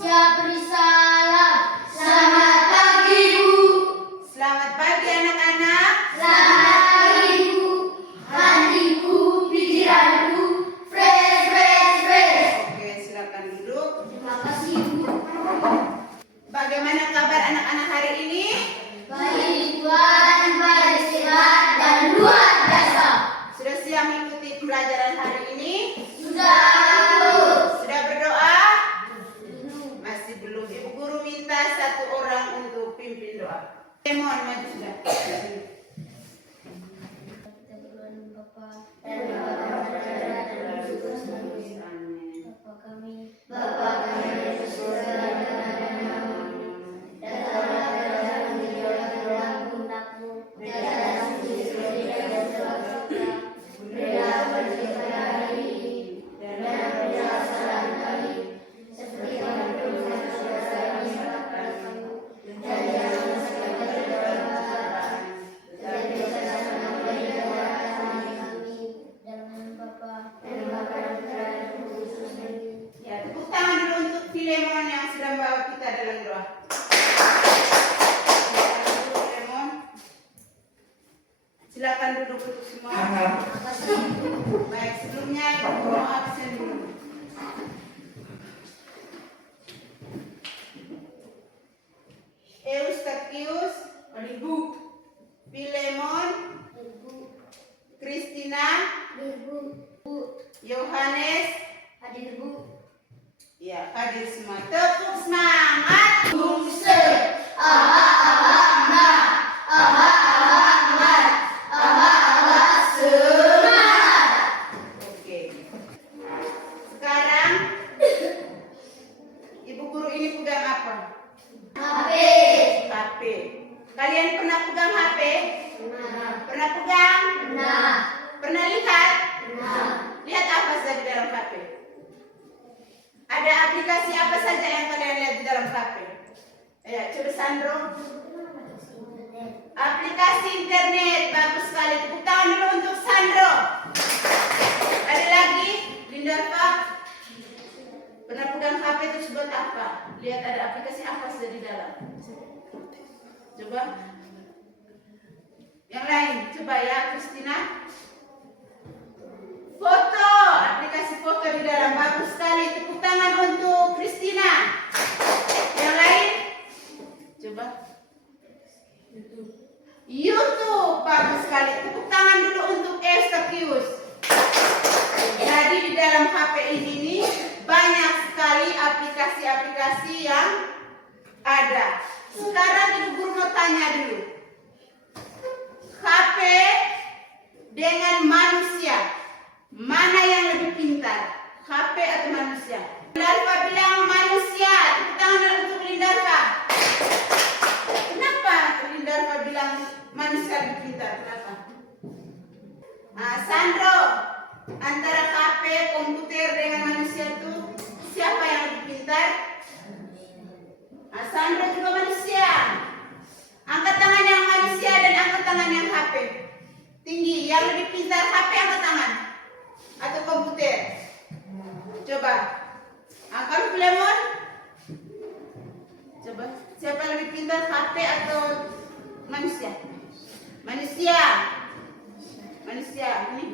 Siap beri salam. Selamat pagi, Bu. Selamat pagi anak-anak. Selamat pagi, Bu. Mandiku, pikiranku, fresh, fresh, fresh. Oke, silakan duduk. Terima kasih, Bu. Bagaimana kabar anak-anak hari ini? Baik, Tuhan, baik, sehat, dan luar biasa. Sudah siap mengikuti pembelajaran hari ini? Sudah, Bu. Sudah berdoa? Masih belum. Ibu guru minta satu orang untuk pimpin doa. Mohon maju sudah. Bapa kami yang di surga, datanglah kerajaan dalam kehendak-Mu, dalam seperti dalam surga. Berilah kami hari ini, dan ampunilah kesalahan kami, seperti kami pun mengampuni kami, dan jangan masukkan kami ke dalam pencobaan, tetapi bebaskanlah kami dari jahat kami, dalam Bapa dan Putra dan Roh Kudus. Ya, tepuk tangan dulu untuk Filemon yang sudah membawa kita dalam doa. Filemon. Silakan duduk untuk semua. Baik, sebelumnya ibu mau absen dulu. Eustachius, Ibu. Filemon, Kristina, Yohanes, Hadir, Bu. ya hadir semua. Tepuk semangat. Bungse, aha, semangat. Oke. Sekarang ibu guru ini pegang apa? HP. HP. Kalian pernah pegang HP? Nah, Pernah pegang? nah, Pernah lihat? nah. Lihat apa saja di dalam HP? Ada aplikasi apa saja yang kalian lihat di dalam HP? Ya, coba Sandro. Aplikasi internet, bagus sekali. Tepuk tangan dulu untuk Sandro. Ada lagi, Lindarva. Pernah pegang HP itu buat apa? Lihat ada aplikasi apa saja di dalam. Coba. Yang lain, coba ya, Kristina. Foto, aplikasi foto di dalam, bagus sekali. Tepuk tangan untuk Kristina. Yang lain, coba. YouTube, bagus sekali. Tepuk tangan dulu untuk Eustachius. Jadi di dalam HP ini banyak sekali aplikasi-aplikasi yang ada. Sekarang ibu guru mau tanya dulu. HP dengan manusia, mana yang lebih pintar? HP atau manusia? Lindarva bilang manusia. Tepuk tangan untuk Lindarva. Kenapa Lindarva bilang manusia lebih pintar? Kenapa? Nah, Sandro, antara HP, komputer dengan manusia itu siapa yang lebih pintar? Nah, Sandro juga manusia. Angkat tangan yang manusia dan angkat tangan yang HP. Tinggi, yang lebih pintar HP angkat tangan. Atau komputer. Coba. Angkat Filemon. Coba. Siapa yang lebih pintar HP atau manusia? Manusia. Manusia. Ini.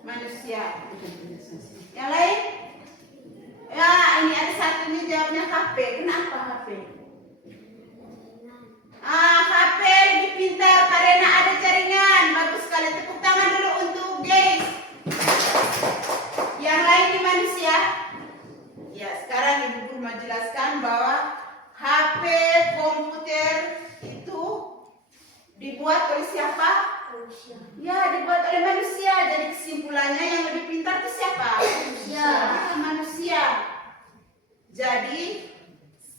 Manusia. Yang lain? Ya, ini ada satu ini jawabnya HP. Kenapa HP? HP lebih pintar karena ada jaringan. Bagus sekali. Tepuk tangan dulu untuk Grace. Yang lain di manusia. Ya, sekarang ibu guru mau jelaskan bahwa HP, komputer itu dibuat oleh siapa? Ya, dibuat oleh manusia. Jadi kesimpulannya yang lebih pintar itu siapa? Manusia. Jadi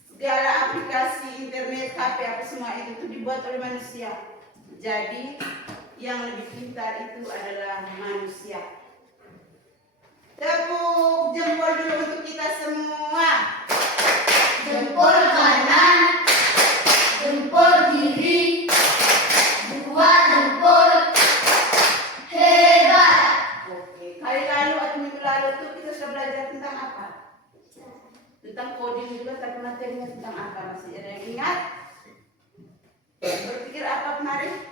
segala aplikasi internet, HP, apa semua itu dibuat oleh manusia. Jadi yang lebih pintar itu adalah manusia. Tepuk jempol dulu untuk kita semua. Jempol kanan, jempol kiri, dua jempol. Hebat. Oke, kali lalu atau minggu lalu tuh kita sudah belajar tentang apa? tentang coding juga, tapi materinya tentang apa? Masih ada yang ingat? Berpikir apa kemarin?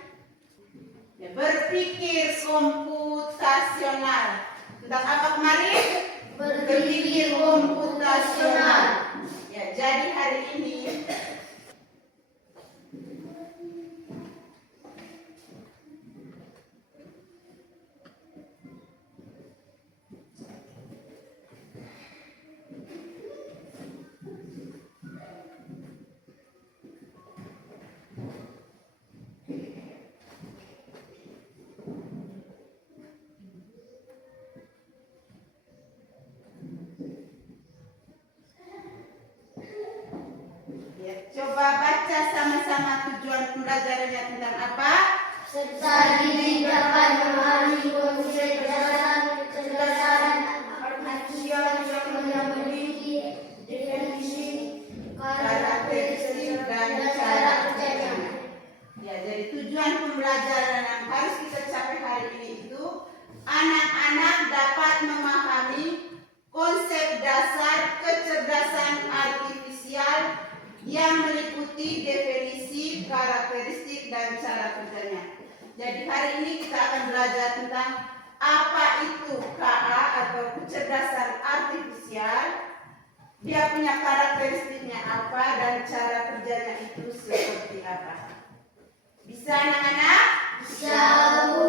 Ya, berpikir komputasional. Tentang apa kemarin? Berpikir komputasional. Ya, jadi hari ini coba baca sama-sama tujuan pembelajarannya tentang apa? serta diri dapat memahami kondisi kecerdasan artifisial yang memiliki definisi, karakteristik, dan cara kerjanya. Ya, jadi tujuan pembelajaran yang harus kita capai hari ini itu anak-anak dapat memahami konsep dasar kecerdasan artifisial yang meliputi definisi, karakteristik, dan cara kerjanya. Jadi hari ini kita akan belajar tentang apa itu KA atau kecerdasan artifisial, dia punya karakteristiknya apa, dan cara kerjanya itu seperti apa. Bisa anak-anak? Bisa, Bu.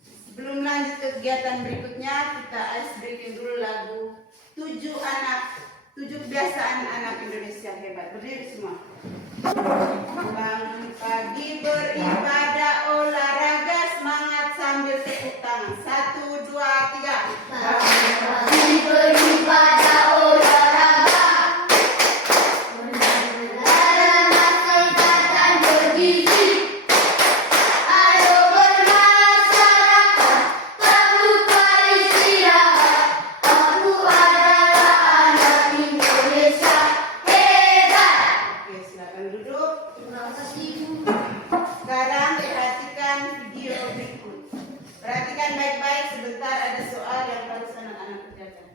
Sebelum lanjut ke kegiatan berikutnya, kita ice breaking dulu lagu 7 kebiasaan anak Indonesia hebat. Berdiri semua. Bangun pagi beribadah, olahraga, semangat sambil tepuk tangan. 1, 2, 3. Bangun pagi beribadah, olahraga, menjalankan masyarakat bergizi. Ayo bermasyarakat, tak lupa istirahat. Aku adalah anak Indonesia hebat. Oke, silakan duduk. Terima kasih, Bu. Sekarang perhatikan video berikut. Perhatikan baik-baik, sebentar ada soal yang harus anak-anak kerjakan.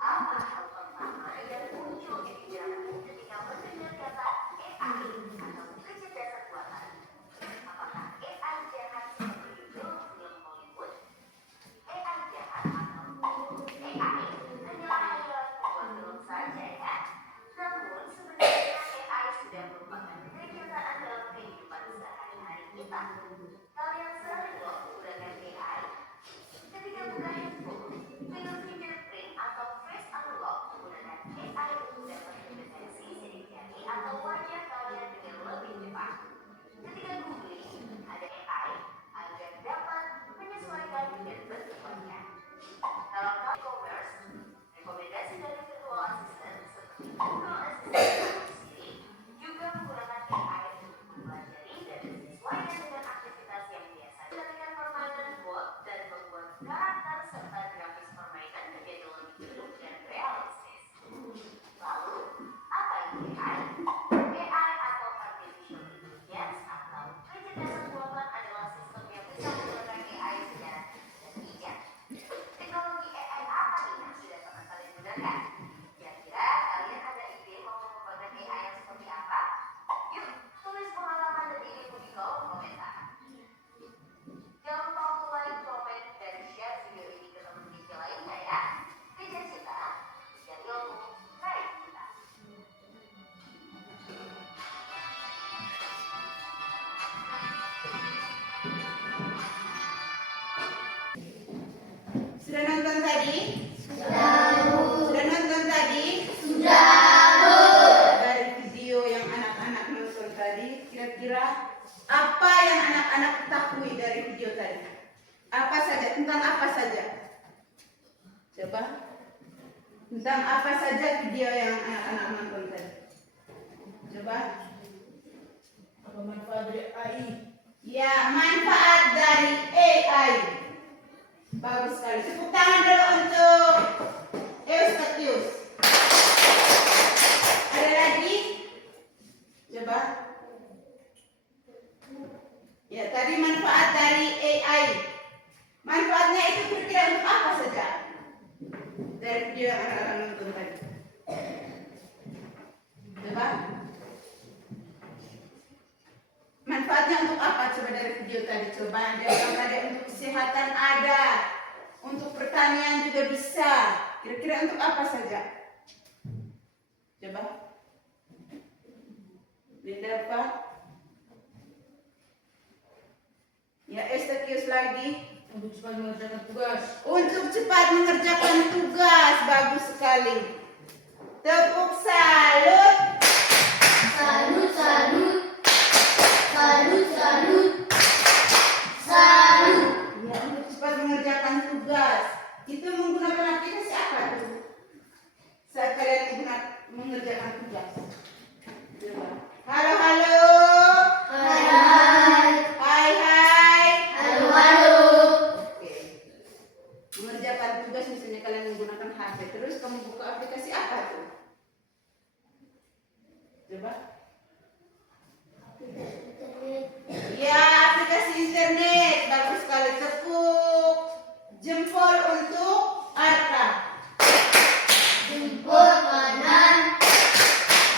Apa hal pertama yang muncul di pikiranmu ketika mendengar kata AI atau kecerdasan buatan? Apakah AI jahat seperti film-film Hollywood? AI jahat atau AI hanyalah hayalan pembuat film saja ya? Namun sebenarnya AI sudah merupakan kenyataan dalam kehidupan sehari-hari kita. Kalian sering loh menggunakan AI. Ketika buka handphone, fitur fingerprint atau face unlock menggunakan AI untuk dapat mendeteksi sidik jari atau wajah kalian dengan lebih cepat. Ketika googling, ada AI agar dapat menyesuaikan dengan bentuk wajah. Kalau kalian e-commerce, rekomendasi dari virtual assistant seperti Google Assistant atau Siri juga menggunakan AI untuk mempelajari dan menyesuaikan dengan aktivitas yang biasa. Melakukan permainan bot dan membuat karakter serta grafis permainan menjadi lebih hidup dan realistis. Lalu, apa itu AI? AI atau Artificial Intelligence atau kecerdasan buatan adalah sistem yang bisa menggunakan AI secara dan bijak. Teknologi AI apa nih yang sudah pernah kalian gunakan? Kira-kira kalian ada ide mau mengembangkan AI yang seperti apa? Yuk, tulis pengalaman dan idemu di kolom komentar. Jangan lupa untuk like, comment, dan share video ini ke teman kecil lainnya ya. Kejar cita, kejar ilmu, raih cita. Sudah nonton tadi? Sudah, Bu. Sudah nonton tadi? Sudah, Bu. Dari video yang anak-anak nonton tadi, kira-kira apa yang anak-anak ketahui dari video tadi? Apa saja? Tentang apa saja? Coba. Tentang apa saja video yang anak-anak nonton tadi? Coba. Apa manfaat dari AI? Ya, manfaat dari AI. Bagus sekali. Tepuk tangan dulu untuk Eustachius. Ada lagi? Coba. Ya, tadi manfaat dari AI. Manfaatnya itu kira-kira dari video yang anak-anak nonton tadi. Coba. Manfaatnya untuk apa? Coba dari video tadi. Coba dia bilang ada untuk kesehatan ada, untuk pertanian juga bisa. Kira-kira untuk apa saja? Coba. Linda apa? Ya, Estakius lagi. Untuk cepat mengerjakan tugas. Untuk cepat mengerjakan tugas. Bagus sekali. Tepuk salut. Salut, salut. Salut, salut. Salut. Ya, untuk cepat mengerjakan tugas. Itu menggunakan aplikasi apa tuh? Saat kalian mengerjakan tugas. Coba. Halo, halo. Hai, hai. Hai, hai. Halo, halo. Oke. Mengerjakan tugas misalnya kalian menggunakan HP. Terus kamu buka aplikasi apa tuh? Coba. Ya, aplikasi internet. Bagus sekali. Tepuk jempol untuk Arka. Jempol kanan,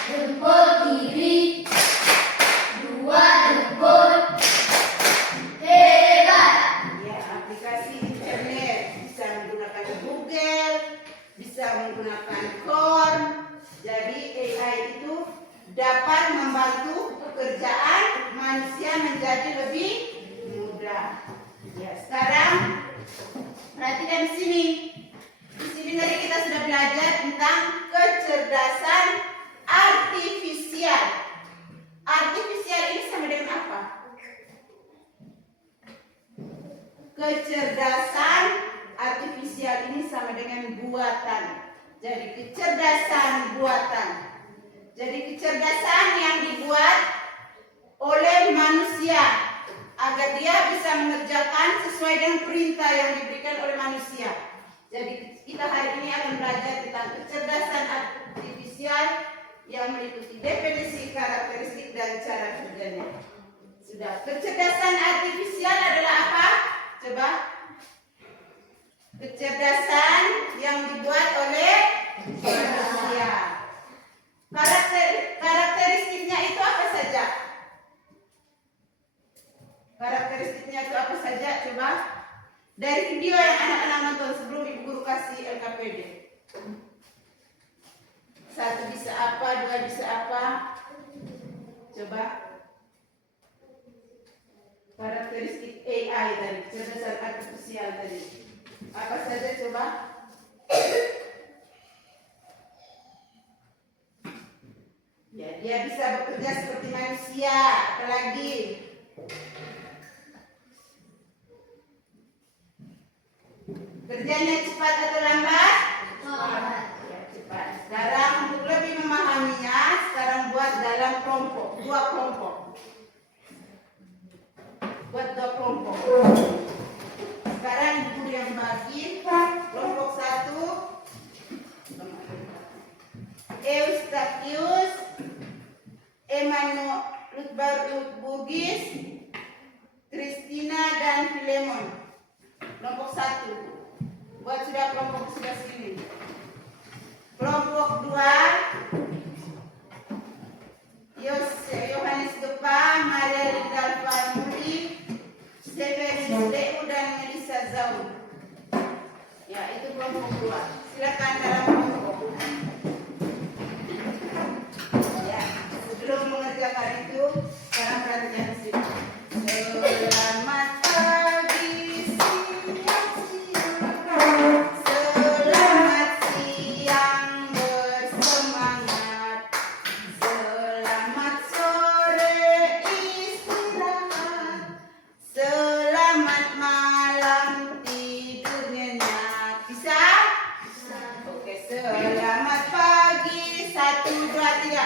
jempol kiri, dua jempol. Hebat. Ya, aplikasi internet bisa menggunakan Google, bisa menggunakan Chrome. Jadi AI itu dapat membantu pekerjaan manusia menjadi lebih mudah. Ya, sekarang perhatikan di sini. Di sini tadi kita sudah belajar tentang kecerdasan artifisial. Artifisial ini sama dengan apa? Kecerdasan artifisial ini sama dengan buatan. Jadi kecerdasan buatan. Jadi kecerdasan yang dibuat oleh manusia agar dia bisa mengerjakan sesuai dengan perintah yang diberikan oleh manusia. Jadi kita hari ini akan belajar tentang kecerdasan artifisial yang meliputi definisi, karakteristik, dan cara kerjanya. Sudah. Kecerdasan artifisial adalah apa? Coba. Kecerdasan yang dibuat oleh manusia. Karakteristiknya itu apa saja? Karakteristiknya itu apa saja? Coba. Dari video yang anak-anak nonton sebelum ibu guru kasih LKPD. Satu bisa apa, dua bisa apa? Coba. Karakteristik AI tadi, kecerdasan artifisial tadi. Apa saja coba? Ya, dia bisa bekerja seperti manusia. Apalagi? Kerjanya cepat atau lambat? Cepat. Ya, cepat. Sekarang untuk lebih memahaminya, sekarang buat dalam kelompok, dua kelompok. Buat dua kelompok. Sekarang guru yang bagi kelompok satu. Eustachius, Emmanuel Lutburgis, Christina dan Filemon. Kelompok satu. Buat sudah kelompok sudah sini. Kelompok dua. Yohanes Gepa, Maria Linda Muri, Severus Deu dan Melissa Zau. Ya, itu kelompok dua. Silakan dalam kelompok. Ya, sebelum mengerjakan itu, sekarang perhatikan di sini. Selamat pagi, selamat siang bersemangat, selamat sore istirahat, selamat malam tidur nyenyak. Bisa? Oke, selamat pagi. 1, 2, 3.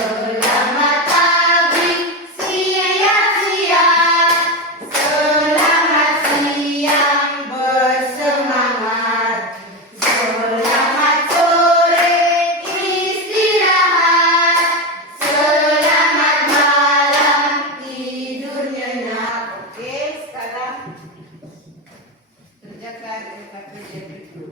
Selamat pagi, siang-siang. Selamat siang bersemangat. Selamat sore istirahat. Selamat malam tidur nyenyak. Oke, sekarang kerjakan LKPD berikut.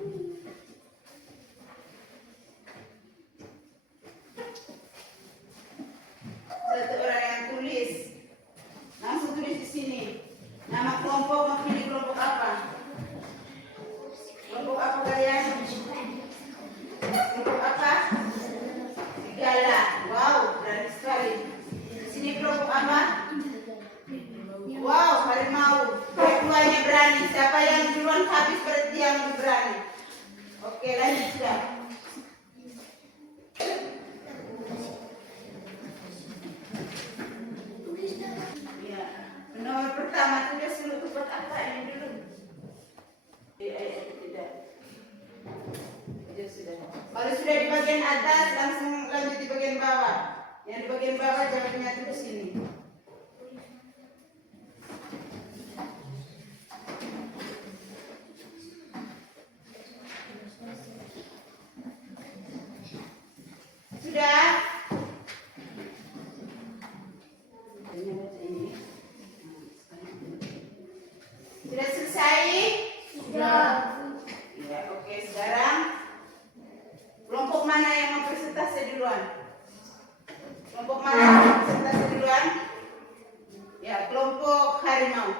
Siapa yang duluan habis berarti yang berani. Oke, lanjut sudah. Ya, nomor pertama sudah suruh tempat apa ini dulu? Tidak. Sudah. Kalau sudah di bagian atas, langsung lanjut di bagian bawah. Yang di bagian bawah jawabannya tuh di sini. Sudah? Sudah selesai? Sudah. Ya, oke. Sekarang kelompok mana yang mempresentasi duluan? Kelompok mana yang mempresentasi duluan? Ya, kelompok harimau.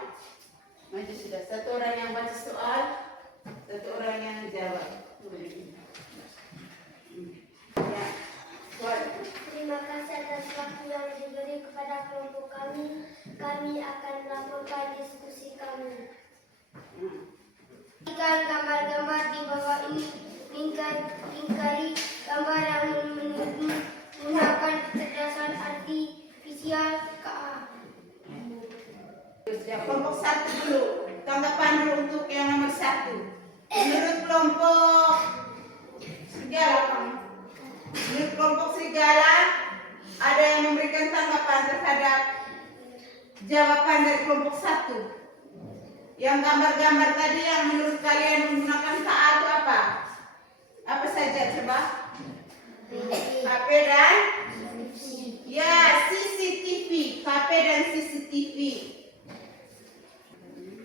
Maju sudah. Satu orang yang baca soal, satu orang yang jawab. Ya. Buat. Terima kasih atas waktu yang diberi kepada kelompok kami. Kami akan melakukan diskusi kami. Berikan gambar-gambar di bawah ini. Lingkari gambar yang menggunakan kecerdasan artifisial KA. Ya, kelompok satu dulu. Tanggapan dulu untuk yang nomor satu. Menurut kelompok serigala, menurut kelompok serigala ada yang memberikan tanggapan terhadap jawaban dari kelompok satu. Yang gambar-gambar tadi yang menurut kalian menggunakan KA itu apa? Apa saja coba? HP dan ya CCTV, HP dan CCTV.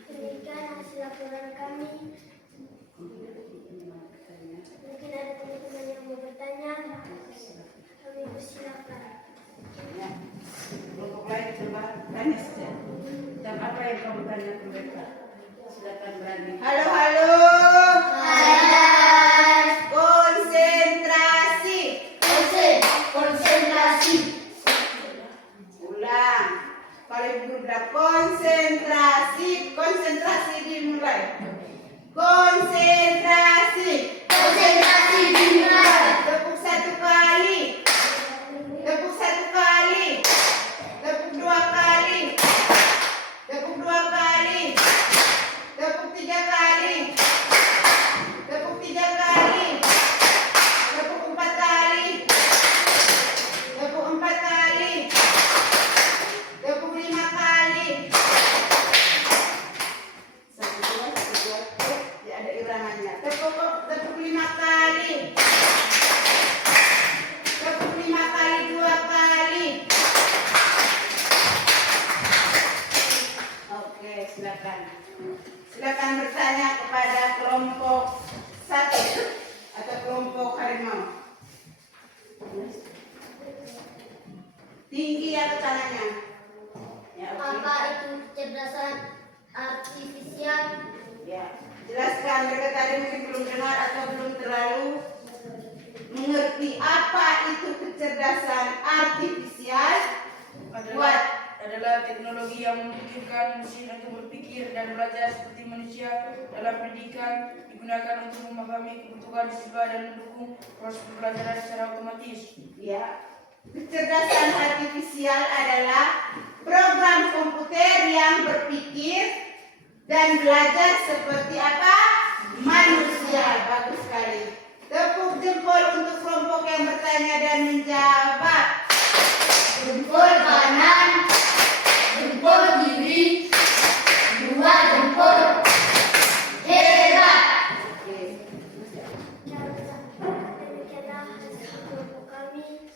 Demikian hasil laporan kami. Mungkin ada teman-teman yang mau bertanya. Kami persilakan. Ya. Kelompok lain coba tanya saja. Dan apa yang kamu tanya ke mereka? Silakan berani. Halo, halo. Konsentrasi. Konsentrasi. Ulang. Kalau ibu bilang konsentrasi, konsentrasi dimulai. Konsentrasi. Konsentrasi dimulai. Tepuk satu kali. Tepuk satu kali. Tepuk dua kali. Tepuk dua kali. Tepuk tiga kali. Tepuk tiga kali. Tepuk empat kali. Tepuk empat kali. Tepuk lima kali. Satu dua. Ya ada irangannya. Tepuk lima kali. Tepuk lima kali dua kali. Oke, silakan. Silakan bertanya kepada kelompok satu atau kelompok harimau. Tinggi atau tangannya? Ya, oke. Apa itu kecerdasan artifisial? Ya, jelaskan. Mereka tadi mungkin belum dengar atau belum terlalu mengerti apa itu kecerdasan artifisial. adalah teknologi yang memungkinkan mesin untuk berpikir dan belajar seperti manusia dalam pendidikan, digunakan untuk memahami kebutuhan siswa dan mendukung proses pembelajaran secara otomatis. Ya, kecerdasan artifisial adalah program komputer yang berpikir dan belajar seperti apa? Manusia. Bagus sekali. Tepuk jempol untuk kelompok yang bertanya dan menjawab. Jempol kanan, jempol kiri, dua jempol. Hebat. Oke. Demikianlah hasil kelompok kami.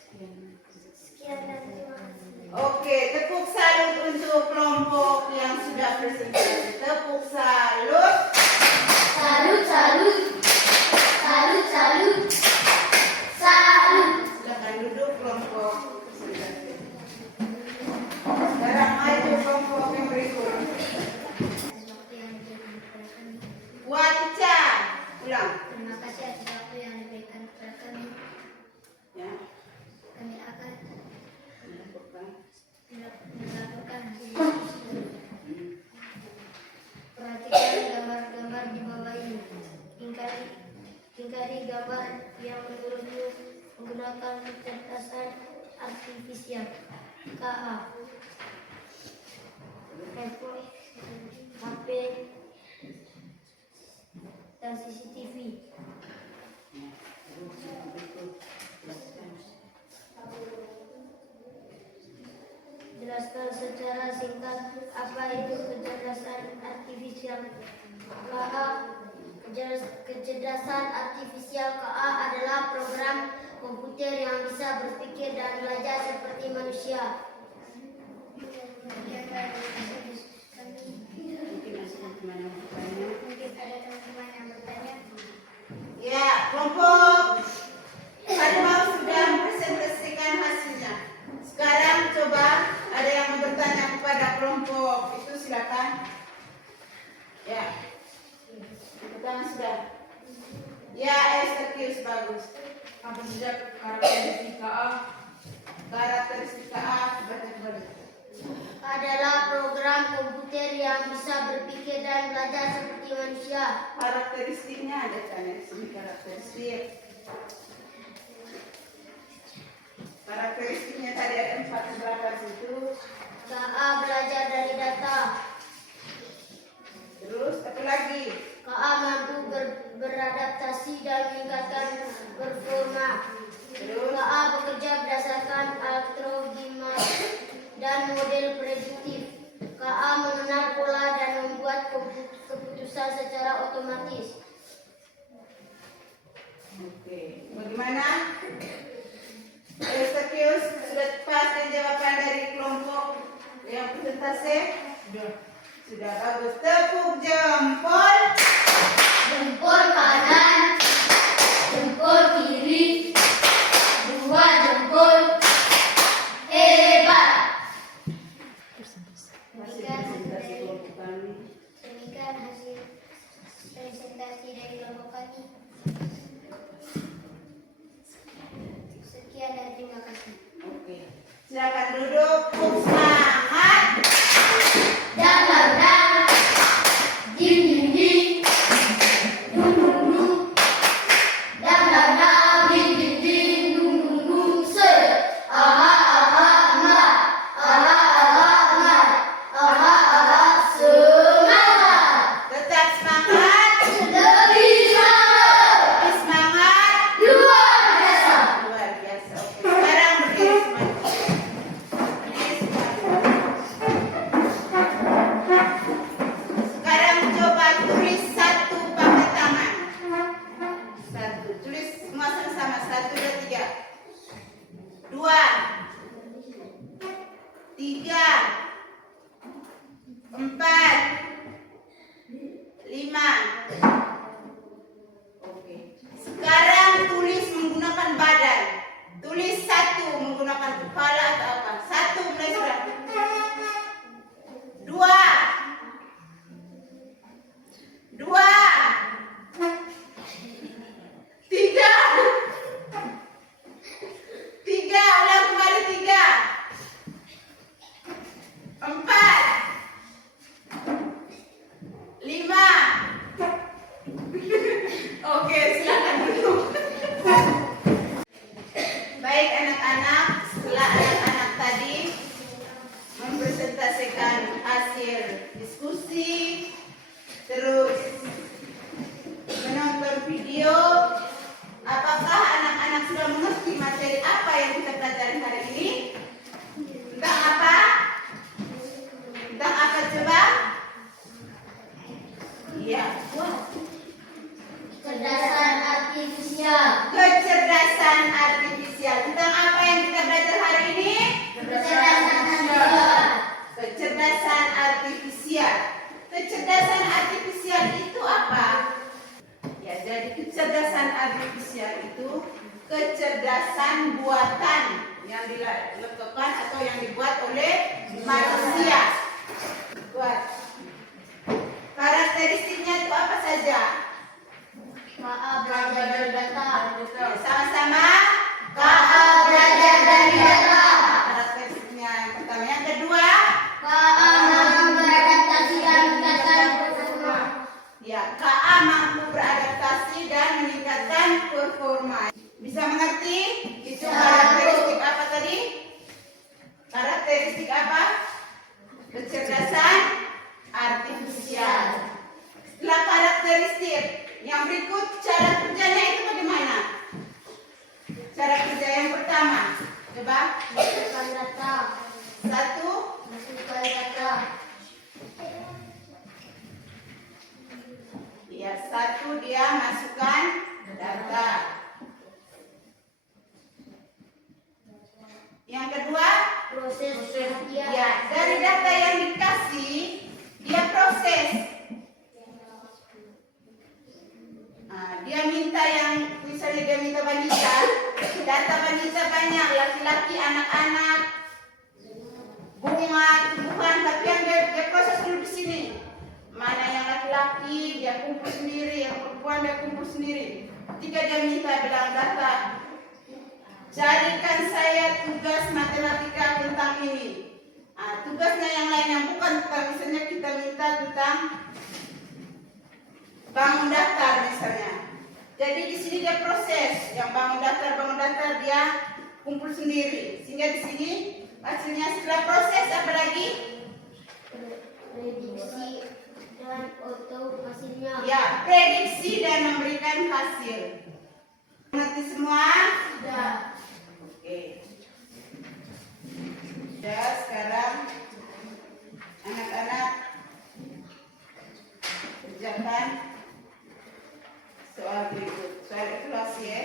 Sekian dan terima kasih. Oke, tepuk salut untuk kelompok yang sudah presentasi. Tepuk salut. Salut, salut. Salut, salut. Salut. Silakan duduk kelompok presentasi. Sekarang maju kelompok yang berikut. Waca. Ulang. Terima kasih atas waktu yang diberikan kepada kami. Ya. Kami akan Melakukan. melakukan hasil diskusi. Perhatikan Ingkari gambar yang menurutmu menggunakan kecerdasan artifisial. KA. Handphone, HP, dan CCTV. Jelaskan secara singkat apa itu kecerdasan artifisial. KA. Kecerdasan artifisial KA adalah program komputer yang bisa berpikir dan belajar seperti manusia. Mungkin ada teman-teman yang bertanya. Ya, kelompok Harimau sudah mempresentasikan hasilnya. Sekarang coba ada yang mau bertanya kepada kelompok itu, silakan. Ya, pertama sudah. Ya, Estakius bagus. Apa saja karakteristik KA? Karakteristik KA baca kembali. Adalah program komputer yang bisa berpikir dan belajar seperti manusia. Karakteristiknya ada kan di sini, karakteristik. Karakteristiknya tadi ada 4 berapa situ. KA belajar dari data. Terus apa lagi? KA mampu beradaptasi dan meningkatkan performa. Terus KA bekerja berdasarkan algoritma dan model prediktif. KA mengenal pola dan membuat keputusan secara otomatis. oke. Bagaimana? Estakius sudah pas jawaban dari kelompok yang presentasi? Sudah bagus. Tepuk jempol. Jempol kanan, jempol kiri, 2 jempol. Hebat. Demikian hasil presentasi dari kelompok kami. Sekian dan terima kasih. Oke. Silakan duduk. Semangat. Dang dang, ding ding ding, dung dung dung, dang dang dang, ding ding ding, dung dung dung, se, aha aha ma, aha aha ma, aha aha semangat, Tetap semangat. lebih semangat, Lebih semangat. luar biasa. Luar biasa. Oke. Sekarang berdiri semuanya. Berdiri semuanya. Sekarang coba tulis 1 pakai tangan. 1. Tulis semua sama-sama. 1, 2, 3. 2, 3, 4, 5. Oke. Sekarang tulis menggunakan badan. Tulis 1 menggunakan kepala atau apa. 1 mulai sudah. 2, 2, 3, 3, ulang kembali 3, 4, 5. Oke, silakan duduk. Baik anak-anak, setelah anak-anak tadi mempresentasikan hasil diskusi, terus menonton video, apakah anak-anak sudah mengerti materi apa yang kita pelajari hari ini? Tentang apa? Tentang apa coba? Iya. Kecerdasan artifisial. Kecerdasan artifisial. Tentang apa yang kita belajar hari ini? Kecerdasan artifisial. Kecerdasan artifisial. Kecerdasan artifisial itu apa? Ya, jadi kecerdasan artifisial itu kecerdasan buatan yang dilakukan atau yang dibuat oleh manusia. Buat. Karakteristiknya itu apa saja? KA belajar dari data. Sama-sama. KA belajar dari data. Karakteristiknya yang pertama. Yang kedua, KA mampu beradaptasi dan meningkatkan performa. ya KA mampu beradaptasi dan meningkatkan performa. Bisa mengerti? Itu karakteristik apa tadi? Karakteristik apa? Kecerdasan artifisial. Setelah karakteristik, yang berikut cara kerjanya itu bagaimana? Cara kerja yang pertama, coba. Masukkan data. Satu, Masukkan data. ya satu dia masukkan data. Yang kedua, Proses latihan. ya dari data yang dikasih dia proses. Nah, dia minta yang misalnya dia minta wanita, data wanita banyak, laki-laki, anak-anak, bunga, tumbuhan, tapi yang dia proses dulu di sini. Mana yang laki-laki dia kumpul sendiri, yang perempuan dia kumpul sendiri. Ketika dia minta bilang data, carikan saya tugas matematika tentang ini. Nah, tugasnya yang lain yang bukan tentang, misalnya kita minta tentang bangun daftar misalnya. Jadi di sini dia proses, yang bangun daftar dia kumpul sendiri. Sehingga di sini hasilnya setelah proses apa lagi? Prediksi dan auto hasilnya. Ya, prediksi dan memberikan hasil. Mengerti semua? Sudah. Oke. Ya, sekarang anak-anak kerjakan soal berikut. Soal evaluasi ya.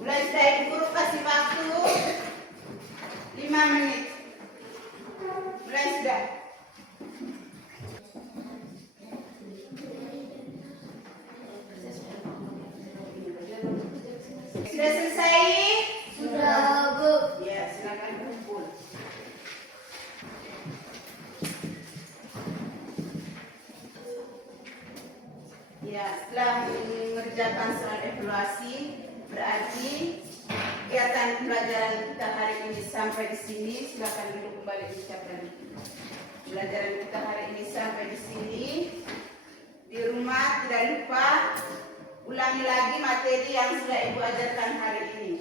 Mulai sudah guru kasih waktu 5 menit. Mulai sudah. Sudah selesai? Sudah, Bu. Ya, silakan kumpul. Ya, setelah mengerjakan soal evaluasi, berarti kegiatan pembelajaran kita hari ini sampai di sini. Silakan duduk kembali ucapkan. Pembelajaran kita hari ini sampai di sini. Di rumah tidak lupa ulangi lagi materi yang sudah Ibu ajarkan hari ini.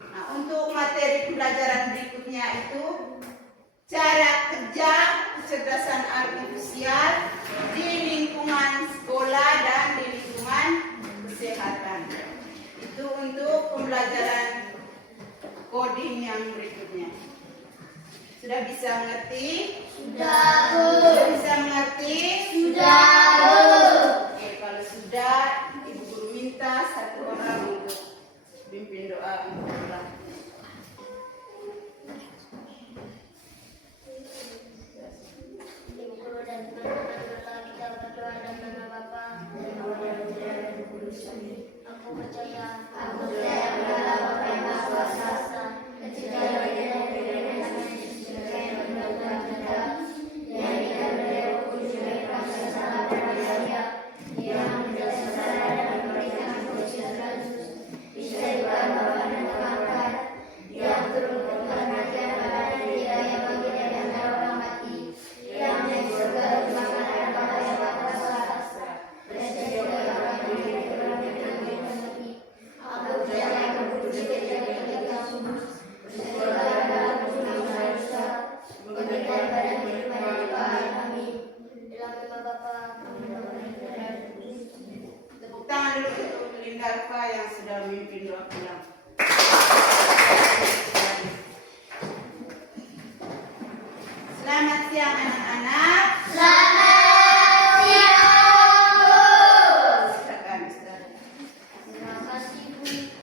Nah, untuk materi pembelajaran berikutnya itu cara kerja kecerdasan artifisial di lingkungan sekolah dan di lingkungan kesehatan. Itu untuk pembelajaran coding yang berikutnya. Sudah bisa mengerti? Sudah, Bu. Sudah bisa mengerti? Sudah, Bu. Oke, kalau sudah, Ibu Guru minta satu orang untuk pimpin doa untuk pulang. Ibu guru dan teman-teman serta kita berdoa dalam nama Bapa dan Allah dan Putra dan Roh Kudus. Amin. Aku percaya kepada Bapa yang Maha Kuasa, pencipta langit dan bumi dan semuanya yang benar-benar ada, yang hidup dari Roh Kudus dari proses salah dan manusia, yang menjadi sengsara dan memberikan manusia Kristus, bisa juga Bapa dan Tuhan, yang turun ke kematian dan dia yang bagi dan yang orang mati, yang menjadi surga dan makanan Bapa yang Maha Kuasa, dan juga orang yang mati. Aku percaya Kudus ketika kudus, segala dalam Tuhan Maha memberikan badan kehidupan yang kekal. Amin. Dalam nama Bapa, Putra, dan Roh Kudus. Tepuk tangan dulu untuk Linda Alfa yang sudah memimpin doa pulang. Selamat siang anak-anak. Selamat